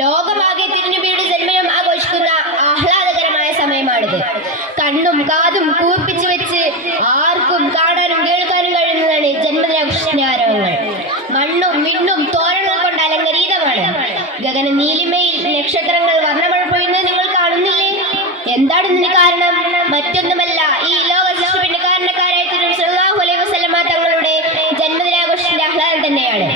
ലോകമാകെ തിരുനബിയുടെ ജന്മദിനം ആഘോഷിക്കുന്ന ആഹ്ലാദകരമായ സമയമാണിത്. കണ്ണും കാതും കൂർപ്പിച്ചു വെച്ച് ആർക്കും കാണാനും കേൾക്കാനും കഴിയുന്നതാണ് ജന്മദിനാഘോഷങ്ങൾ. മണ്ണും വിണ്ണും തോരണങ്ങൾ കൊണ്ട് അലങ്കരിതമാണ്. ഗഗന നീലിമയിൽ നക്ഷത്രങ്ങൾ വർണ്ണമഴ പൊഴിയുന്നത് നിങ്ങൾ കാണുന്നില്ലേ? എന്താണ് ഇതിന് കാരണം? മറ്റൊന്നുമല്ല, ഈ ലോക സൃഷ്ടിപ്പിന്റെ കാരണക്കാരായ തിരുനബി സല്ലല്ലാഹു അലൈഹി വസല്ലമ തങ്ങളുടെ ജന്മദിനാഘോഷത്തിന്റെ ആഹ്ലാദം തന്നെയാണ്.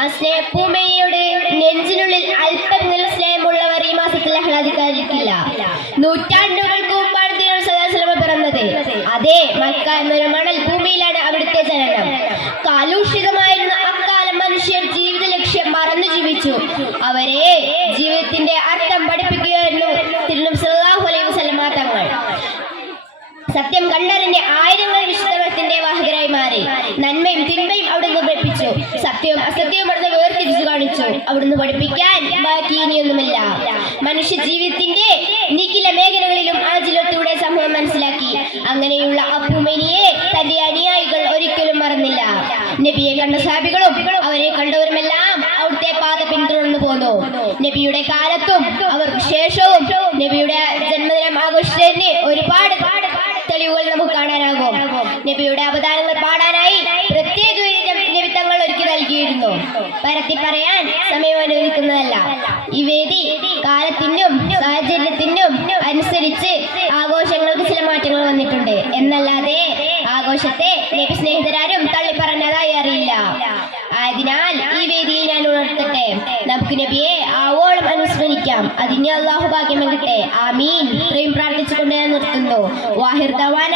ആ സ്നേഹഭൂമിയുടെ നെഞ്ചിനുള്ളിൽ അല്പമെങ്കിലും സ്നേഹമുള്ളവർ ഈ മാസത്തിൽ ആഹ്ലാദിക്കാതിരിക്കില്ല. നൂറ്റാണ്ടുകൾക്ക് മുമ്പാണ് തിരുനബി സല്ലല്ലാഹു അലൈഹി വസല്ലമ പിറന്നത്. അതേ മക്ക എന്നൊരു മണൽ ഭൂമിയിലാണ് അവിടുത്തെ ജനനം. കാലുഷിതമായിരുന്ന അക്കാലം മനുഷ്യർ ജീവിത ലക്ഷ്യം മറന്നു ജീവിച്ചു. അവരെ ജീവിതത്തിന്റെ അർത്ഥം പഠിപ്പിക്കുകയായിരുന്നു തിരുനബി സല്ലല്ലാഹു അലൈഹി വസല്ലമ തങ്ങൾ. സത്യം കണ്ടറിന്റെ ആയിരങ്ങൾ വിശുദ്ധത്തിന്റെ വാഹകരായി മാറി. നന്മയും തിന്മയും അവിടുന്ന് പഠിപ്പിച്ചു. സത്യവും അസത്യവും അവിടുന്ന് വേർതിരിച്ചു കാണിച്ചു. അവിടുന്ന് പഠിപ്പിക്കാൻ ബാക്കി ഇനിയൊന്നുമില്ല. മനുഷ്യ ജീവിതത്തിന്റെ നിഖില മേഖലകളിലും ആ ജീവിതത്തിലൂടെ സമൂഹം മനസ്സിലാക്കി. അങ്ങനെയുള്ള അപ്പുമേനിയെ തന്റെ അനുയായികൾ ഒരിക്കലും മറന്നില്ല. നബിയെ കണ്ട സഹാബികളും അവരെ കണ്ടവരുമെല്ലാം അവിടുത്തെ പാത പിന്തുടർന്നു പോന്നു. നബിയുടെ കാലത്തും അവർക്ക് ശേഷവും നബിയുടെ ജന്മദിനം ആഘോഷിച്ചതിന് ഒരുപാട് തെളിവുകൾ നമുക്ക് കാണാനാകും. നബിയുടെ അവതാരങ്ങൾ പാടാനായി പ്രത്യേക നബി തങ്ങൾ ഒരുക്കി നൽകിയിരുന്നു. പരത്തി പറയാൻ സമയം അനുവദിക്കുന്നതല്ല. ഈ വേദി കാലത്തിനും സാഹചര്യത്തിനും അനുസരിച്ച് ആഘോഷങ്ങൾക്ക് ചില മാറ്റങ്ങൾ വന്നിട്ടുണ്ട് എന്നല്ലാതെ ആഘോഷത്തെ നബി സ്നേഹിതരാരും തള്ളിപ്പറഞ്ഞതായി അറിയില്ല. ആയതിനാൽ ഈ വേദിയിൽ ഞാൻ ഉണർത്തട്ടെ, നമുക്ക് നബിയെ ആവോളം അനുസ്മരിക്കാം. അതിന് അള്ളാഹു ഭാഗ്യം നൽകട്ടെ. ആമീൻ. ഇത്രയും പ്രാർത്ഥിച്ചുകൊണ്ട് ഞാൻ നിർത്തുന്നു. വാഹിർ ദവാന.